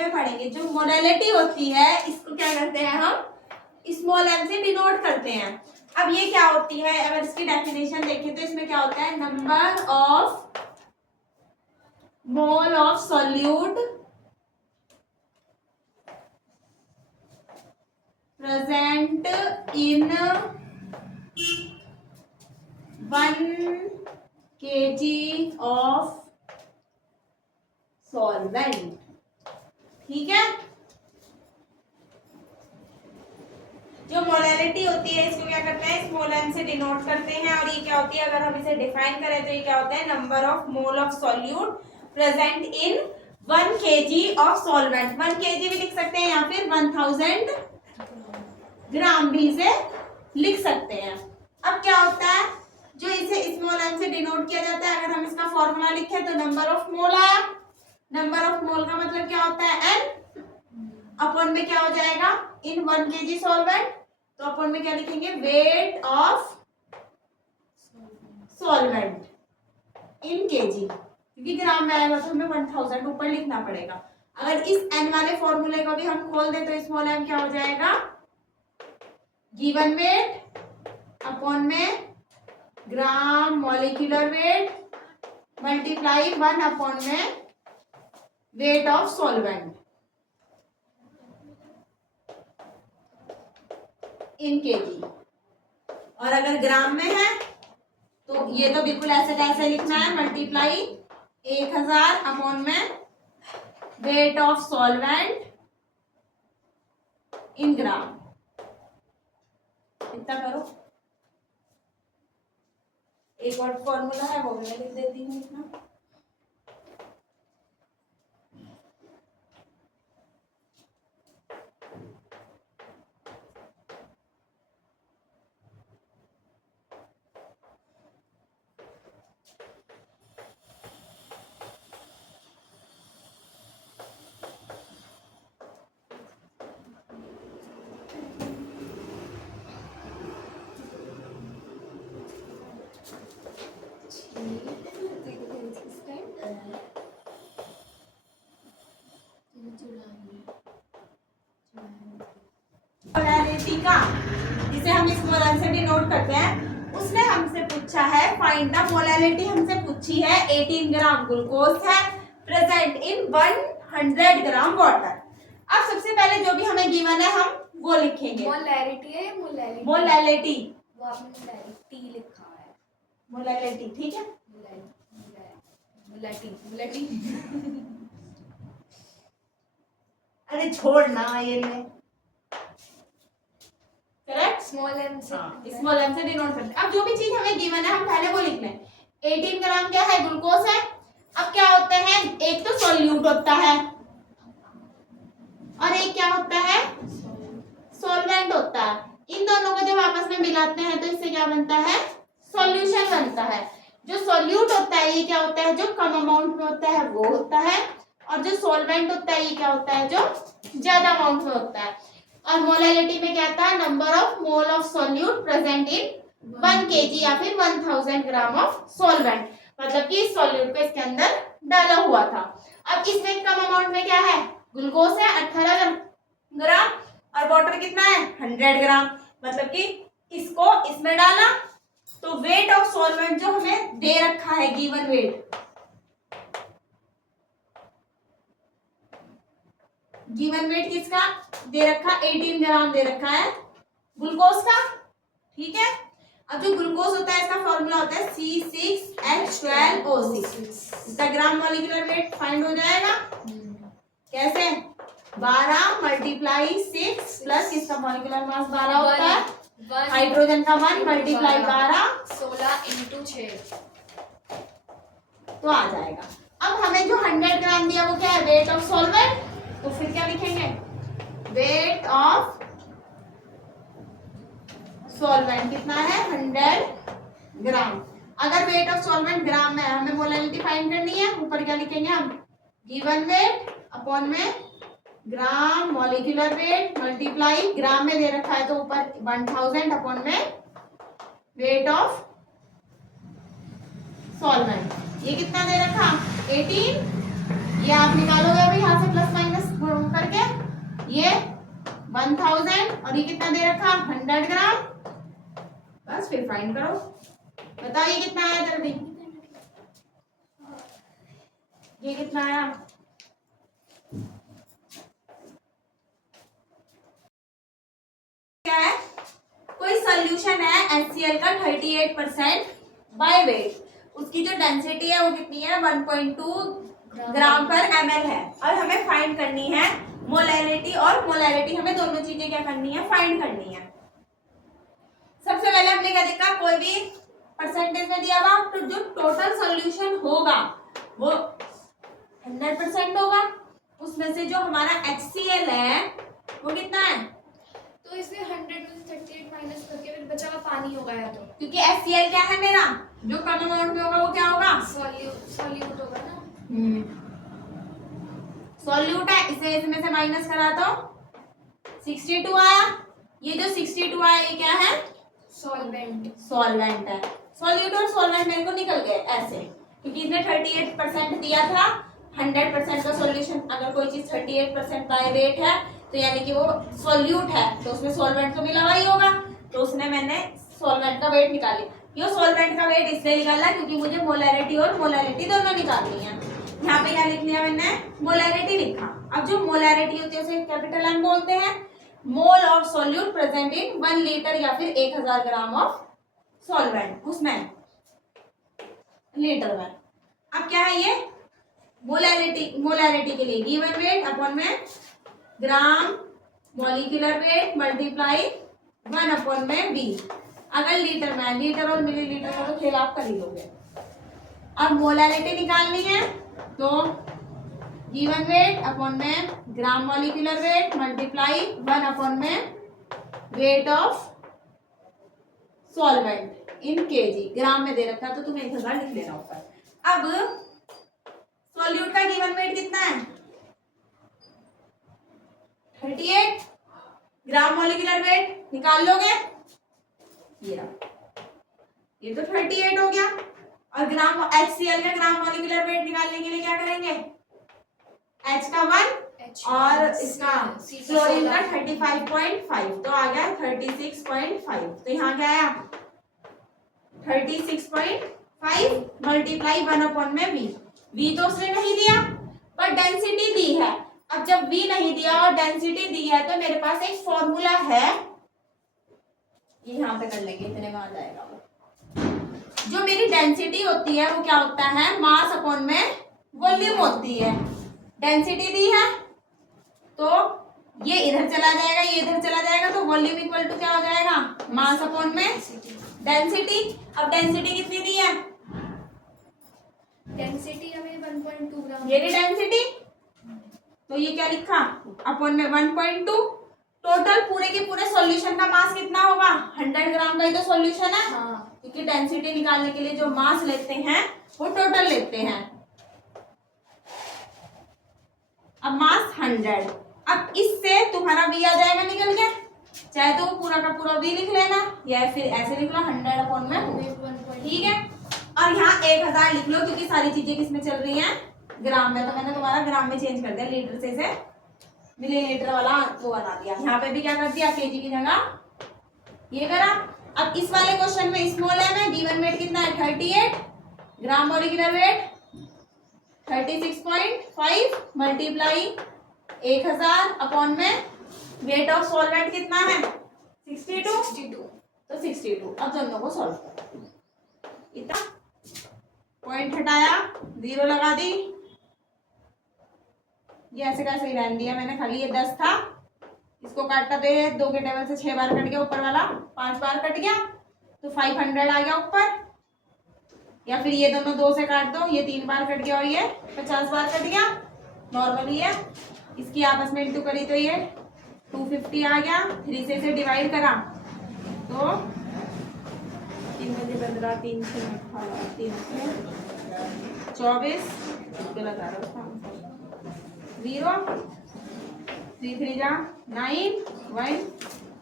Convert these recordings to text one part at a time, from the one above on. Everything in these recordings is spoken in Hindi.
में पढ़ेंगे। जो मोलैलिटी होती है इसको क्या करते हैं हम, स्मॉल m से डिनोट करते हैं। अब ये क्या होती है, अगर इसकी डेफिनेशन देखें तो इसमें क्या होता है, number of mole of solute present in 1 kg of solvent. ठीक है, जो मोलैलिटी होती है इसको क्या करते हैं, स्मॉल m से डिनोट करते हैं। और ये क्या होती है, अगर हम इसे डिफाइन करें तो ये क्या होता है, number of mole of solute present in 1 kg of solvent. 1 kg भी लिख सकते हैं या फिर 1000 ग्राम भी इसे लिख सकते हैं। अब क्या होता है, जो इसे स्मॉल m से डिनोट किया जाता है, अगर हम इसका फॉर्मूला लिखें तो नंबर ऑफ मोल आया। नंबर ऑफ मोल का मतलब क्या होता है, n अपॉन में क्या हो जाएगा, इन 1 kg सॉल्वेंट, तो अपॉन में क्या लिखेंगे, wait of solvent in kg, क्योंकि ग्राम में आएगा तो हमें 1000 ऊपर लिखना पड़ेगा। अगर इस n वाले फॉर्मूले को भी हम खोल दें तो स्मॉल m क्या हो जाएगा, गिवन वेट अपॉन में gram molecular weight multiply 1 upon में weight of solvent in kg। और अगर ग्राम में है तो ये तो बिल्कुल ऐसे कैसे लिखना है, मल्टीप्लाई 1000 अपॉन में वेट ऑफ सॉल्वेंट इन ग्राम। इतना करो, एक और फॉर्मूला है वो मैं लिख देती हूँ इतना। मोलैलिटी का जिसे हम स्मॉल m से डिनोट करते हैं, उसने हमसे पूछा है फाइंड द मोलैलिटी। हमसे पूछी है 18 ग्राम ग्लूकोज है प्रेजेंट इन 100 ग्राम वाटर। अब सबसे पहले जो भी हमें गिवन है हम वो लिखेंगे। मोलैलिटी है, मोलैलिटी मोलैलिटी, वो आपने मोलैलिटी लिखा है, मोलैलिटी ठीक है, मोलैलिटी अरे छोड़ ना ये ले, करेक्ट, स्मॉल m से स्मॉल m से डिनोट करते हैं। अब जो भी चीज हमें गिवन है हम पहले वो लिख लें। 18 ग्राम क्या है, ग्लूकोज है। अब क्या होता है, एक तो सॉल्यूट होता है और एक क्या होता है, सॉल्वेंट होता है। इन दोनों को जब आपस में मिलाते हैं तो इससे क्या बनता है, सॉल्यूशन बनता है। जो सॉल्यूट होता है ये क्या होता है, जो कम अमाउंट में होता है वो होता है, और जो सॉल्वेंट होता है ये क्या होता है, जो ज्यादा अमाउंट में होता है। और मोलैलिटी में क्या था, number of mole of solute present in 1 kg या फिर 1000 ग्राम ऑफ सॉल्वेंट, मतलब कि इस सॉल्यूट को इसके अंदर डाला हुआ था। अब इसमें कम अमाउंट में क्या है, ग्लूकोज है 18 ग्राम और वाटर कितना है 100 ग्राम, मतलब कि इसको इसमें डाला तो वेट ऑफ सॉल्वेंट जो हमें दे रखा है, गिवन वेट, गिवन वेट किसका दे रखा, 18 ग्राम दे रखा है ग्लूकोज का। ठीक है, अब जो ग्लूकोज होता है इसका फॉर्मूला होता है C6H12O6। इसका ग्राम मॉलिक्यूलर वेट फाइंड हो जाएगा कैसे, 12 मल्टीप्लाई 6 प्लस इसका मॉलिक्यूलर मास 12 होता है, हाइड्रोजन का 1 मल्टीप्लाई 12 16 × 6 तो आ जाएगा। अब हमें जो 100 ग्राम दिया वो क्या है, वेट ऑफ सॉल्वेंट, तो फिर क्या लिखेंगे, वेट ऑफ सॉल्वेंट कितना है 100 ग्राम। अगर वेट ऑफ सॉल्वेंट ग्राम में है, हमें मोलैलिटी फाइंड करनी है, ऊपर क्या लिखेंगे हम, गिवन वेट अपॉन में ग्राम मॉलिक्यूलर वेट मल्टीप्लाई, ग्राम में दे रखा है तो ऊपर 1000 अपॉन में वेट ऑफ सॉल्वेंट। ये कितना दे रखा 18, ये आप निकालोगे अभी यहाँ से प्लस माइनस 1000 और ये कितना दे रखा 100 ग्राम। बस फिर फाइंड करो, बताओ ये कितना आया जल्दी, ये कितना आया। क्या है, कोई सॉल्यूशन है HCl का 38% बाय वेट, उसकी जो डेंसिटी है वो कितनी है 1.2 ग्राम पर ml है, और हमें फाइंड करनी है मोलैलिटी, और मोलैलिटी हमें दोनों चीजें क्या करनी है फाइंड करनी है। सबसे पहले हमने क्या देखा, कोई भी परसेंटेज में दिया हुआ तो जो टोटल सॉल्यूशन होगा वो 100% होगा, उसमें से जो हमारा HCl है वो कितना है, तो इसमें 100 में से 38 माइनस करके फिर बचा हुआ पानी होगा या तो क्योंकि HCl क्या है मेरा, जो कम अमाउंट में होगा वो क्या होगा सॉल्यूट होगा ना। सॉल्यूट है, इसे इसमें से माइनस करा तो 62 आया। ये जो 62 आया ये क्या है, सॉल्वेंट है। सॉल्यूट और सॉल्वेंट मेरे को निकल गए ऐसे, क्योंकि इसने 38% दिया था। 100% का सॉल्यूशन, अगर कोई चीज 38% बाय वेट है तो यानी कि वो सॉल्यूट है, तो उसमें सॉल्वेंट तो मिला हुआ ही होगा, तो उसने मैंने सॉल्वेंट का वेट निकाली। ये सॉल्वेंट का वेट इसलिए निकाला क्योंकि मुझे मोलैरिटी और मोलैलिटी दोनों निकालनी है। यहाँ पे क्या लिख लिया मैंने, मोलैरिटी लिखा। अब जो मोलैरिटी होती है उसे कैपिटल एम बोलते हैं। Mole of solute present in 1 litre या फिर 1000 ग्राम ऑफ सॉल्वेंट, उसमें लीटर में। अब क्या है ये मोलैरिटी के लिए गिवन वेट अपॉन में gram molecular weight multiply 1 upon में बी। अगर लीटर में, लीटर और मिलीलीटर का तो खेल आप कर ही लोगे। अब मोलैरिटी निकालनी है तो गिवन वेट अपॉन में gram molecular weight multiply 1 upon में weight of solvent in kg. Gram में दे रखा तो तुम्हें 1000 लिख लेना ऊपर। अब सॉल्यूट का गिवन वेट कितना है 38, ग्राम मॉलिक्यूलर वेट निकाल लोगे, ये तो 38 हो गया। और ग्राम HCl का ग्राम मॉलिक्यूलर वेट निकालने के लिए क्या करेंगे, H का 1 और इसका क्लोरीन का 35.5, तो आ गया 36.5। तो यहाँ क्या आया 36.5 मल्टीप्लाई 1 अपॉन में V तो उसने नहीं दिया पर डेंसिटी दी है। अब जब V नहीं दिया और डेंसिटी दी है तो मेरे पास एक फॉर्मूला है, ये यहाँ पे कर लेंगे, इतने में आ जाएगा वो। जो मेरी डेंसिटी होती है वो क्या होता है, मास अपॉन में वॉल्यूम होती है। डेंसिटी दी है तो ये इधर चला जाएगा, ये इधर चला जाएगा, तो वॉल्यूम इक्वल टू क्या हो जाएगा, मास अपॉन में डेंसिटी। अब डेंसिटी कितनी दी है, डेंसिटी हमें 1.2 ग्राम, ये डेंसिटी, तो ये क्या लिखा अपॉन में 1.2। टोटल पूरे के पूरे सॉल्यूशन का मास कितना होगा, 100 ग्राम का ही तो सॉल्यूशन है। हाँ, क्योंकि डेंसिटी निकालने के लिए जो मास लेते हैं वो टोटल लेते हैं। अब मास 100, अब इससे तुम्हारा V आ जाएगा निकल के, चाहे तो वो पूरा का पूरा V लिख लेना या फिर ऐसे लिख लो 100 अपॉन में, ठीक है। और यहाँ 1000 लिख लो क्योंकि सारी चीजें किसमें चल रही हैं, ग्राम में, तो मैंने तुम्हारा ग्राम में चेंज कर दिया, लीटर से इसे मिलीलीटर वाला वो बना दिया। यहाँ पे भी क्या कर दिया, केजी की जगह ये करा। अब इस वाले क्वेश्चन में स्मॉल m है, गिवन वेट कितना है 38, ग्राम मॉलिक्यूलर वेट 36.5 मल्टीप्लाई 1000 अपॉन में वेट ऑफ सॉल्वेंट कितना है 62, तो 62। अब दोनों को सॉल्व करो, इतना पॉइंट हटाया, 0 लगा दी, ये ऐसे कैसे ही रहने दिया मैंने, खाली ये 10 था, इसको काटता तो ये 2 के टेबल से 6 बार कट गया, ऊपर वाला 5 बार कट गया, तो 500 आ गया ऊपर। या फिर ये दोनों 2 से काट दो, ये 3 बार कट गया और ये 50 बार कट गया, नॉर्मली है। इसकी आपस में इंटू करी तो ये 250 आ गया, 3 से इसे डिवाइड करा तो 3 बजे 15, 3 से 18, 3 से 24, गलत आ रहा है 0, 3 3 जा 9 1,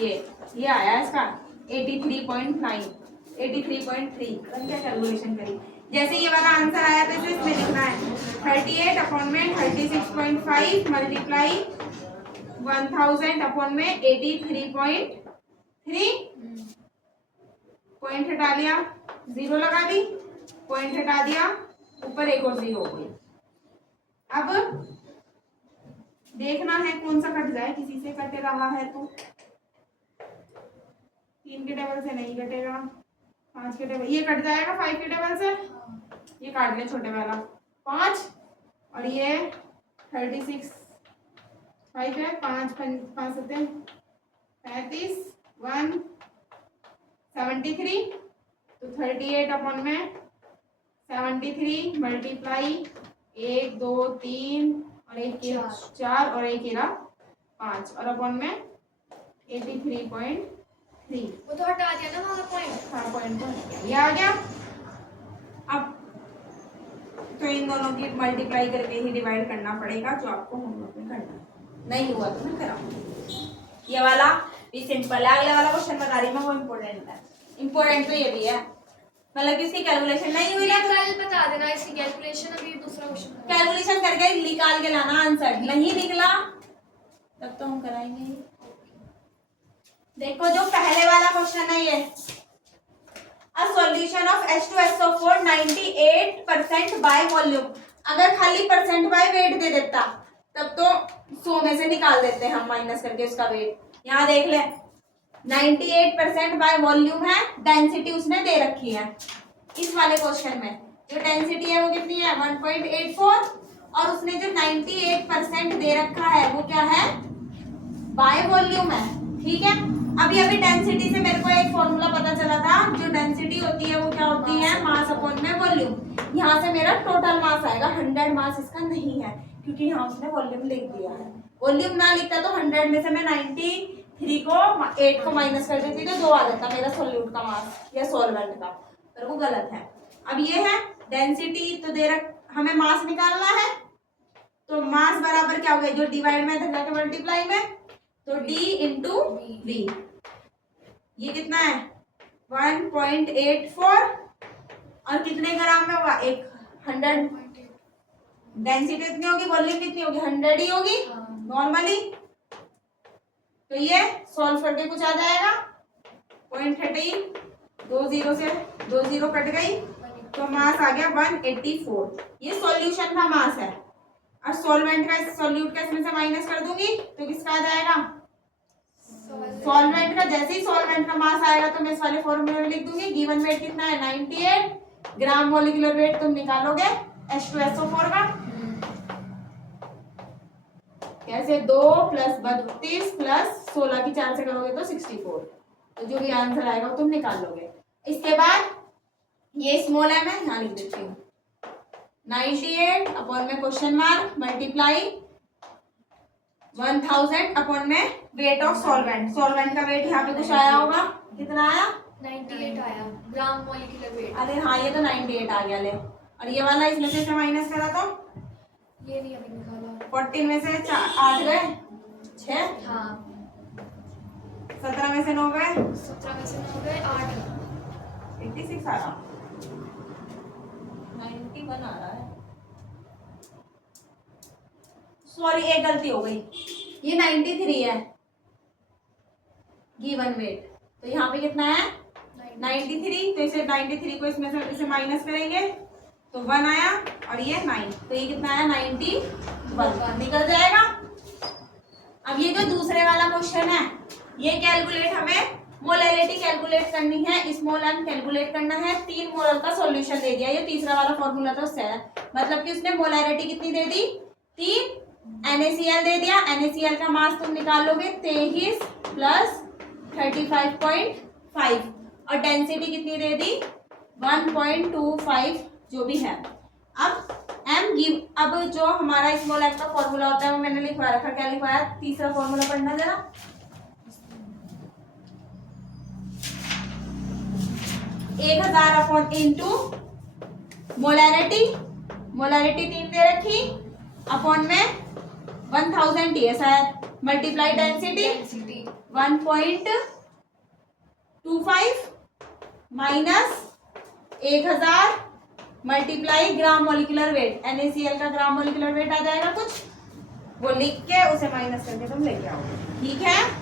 ये आया इसका 83.9, 83.3। क्या कैलकुलेशन करी, जैसे ये वाला आंसर आया तो इसे इसमें लिखना है 38 अपॉन में 36.5 मल्टीप्लाई 1000 अपॉन में 83.3, पॉइंट हटा लिया, जीरो लगा दी, पॉइंट हटा दिया, ऊपर एक और जीरो हो गई। अब देखना है कौन सा कट जाए, किसी से कट रहा है तो 3 के टेबल से नहीं कटेगा, 5 के टेबल, ये कट जाएगा 5 के टेबल से, ये काट ले छोटे वाला 5, और ये 36 5 है, 5 5 होते हैं 35, 173, तो 38 अपॉन में 73 मल्टीप्लाई 1 2 3 और एक 4 और एक 5 और अपॉन में 83.3। वो तो हटा दिया ना वहाँ पॉइंट। हाँ पॉइंट तो ये आ गया। अब तो इन दोनों की मल्टीप्लाई करके ही डिवाइड करना पड़ेगा, जो आपको होमवर्क में करना है। नहीं हुआ तो मैं कराऊंगी। ये वाला भी सिंपल है, अगला वाला क्वेश्चन बता रही मैं, वो इम्पोर्टेंट है। इम्पोर्टेंट तो ये भी है, मतलब कि इसकी कैलकुलेशन नहीं हुई ना, कल बता देना इसकी कैलकुलेशन। अभी दूसरा क्वेश्चन कैलकुलेशन करके निकाल के लाना आंसर, नहीं निकला तब तो हम कराएंगे। देखो जो पहले वाला क्वेश्चन है, ये a solution of H2SO4 98% by volume. अगर खाली परसेंट बाय वेट दे देता तब तो 100 में से निकाल देते हैं हम माइनस करके उसका वेट। यहाँ देख ले 98% बाय वॉल्यूम है, डेंसिटी उसने दे रखी है। इस वाले क्वेश्चन में जो डेंसिटी है वो कितनी है 1.84, और उसने जो 98% दे रखा है वो क्या है बाय वॉल्यूम है। ठीक है, अभी डेंसिटी से मेरे को एक फॉर्मूला पता चला था, जो डेंसिटी होती है वो क्या होती है मास अपॉन में वॉल्यूम। यहाँ से मेरा टोटल मास आएगा, 100 मास इसका नहीं है क्योंकि यहाँ उसने वॉल्यूम लिख दिया है। वॉल्यूम ना लिखता तो 100 में से मैं 93 को 8 को माइनस कर देती तो 2 आ जाता मेरा सोल्यूट का मास या सॉल्वेंट का, पर वो गलत है। अब ये है डेंसिटी तो दे रख, हमें मास निकालना है तो मास बराबर क्या हो गया, जो डिवाइड में धक्का के मल्टीप्लाई में, तो D इंटू V। ये कितना है 1.84 और कितने ग्राम में हुआ 100। डेंसिटी कितनी होगी, वॉल्यूम कितनी होगी 100 ही होगी नॉर्मली। तो ये सॉल्व करके कुछ आ जाएगा 0.30, 2 जीरो से 2 जीरो कट गई तो मास आ गया 184। ये सॉल्यूशन का मास है, और सॉल्वेंट का सॉल्यूट का इसमें से माइनस कर दूंगी तो किसका आ जाएगा सॉल्वेंट का। जैसे ही सॉल्वेंट का मास आएगा तो मैं इस वाले फॉर्मूले में लिख दूंगी, गिवन वेट कितना है 98 ग्राम मोलिकुलर वेट तुम निकालोगे H2SO4 का। कैसे 2 + 32 + 16 की 4 से करोगे तो 64, तो जो भी आंसर आएगा तुम निकाल लोगे। इसके बाद ये स्मॉल m है, यहाँ लिख देती हूँ 98 अपॉन में क्वेश्चन मार्क मल्टीप्लाई 1000 अपॉन में वेट ऑफ सॉल्वेंट। सॉल्वेंट का वेट यहाँ पे कुछ आया होगा, कितना आया 98 आया ग्राम मॉलिक्यूलर वेट। अरे हाँ ये तो 98 आ गया ले, और ये वाला इसमें से माइनस करा तो ये नहीं अभी निकाला। 14 में से 8 गए 6, हाँ 17 में से 9 गए 17 में से 9 गए 8, 86 आ रहा, 91 आ रहा है। सॉरी एक गलती हो गई, ये 93 है गिवन वेट, तो यहाँ पे कितना है 93, तो इसे 93 को इसमें से इसे माइनस करेंगे तो 1 आया, और ये 9, तो ये कितना आया 91 निकल जाएगा। अब ये जो दूसरे वाला क्वेश्चन है, ये कैलकुलेट हमें मोलैलिटी कैलकुलेट करनी है, स्मॉल m कैलकुलेट करना है। 3 मोलर का सॉल्यूशन दे दिया, ये तीसरा वाला फॉर्मूला तो उससे है, मतलब कि उसने मोलैलिटी कितनी दे दी 3, NaCl दे दिया। NaCl का मास तुम निकाल लोगे 23 + 35.5, और डेंसिटी कितनी दे दी 1.25 जो भी है। अब m गिव, अब जो हमारा स्मॉल m का फॉर्मूला होता है वो मैंने लिखवा रखा, क्या लिखवाया, तीसरा फॉर्मूला पढ़ना जरा। 1000 अपॉन इंटू मोलैरिटी, मोलैरिटी 3 दे रखी अपॉन में 1000 ही है शायद, multiply density 1.25 minus 1000 multiply gram molecular weight, NaCl का ग्राम मोलिकुलर वेट आ जाएगा कुछ वो लिख के उसे माइनस करके तुम लेके आओगे। ठीक है।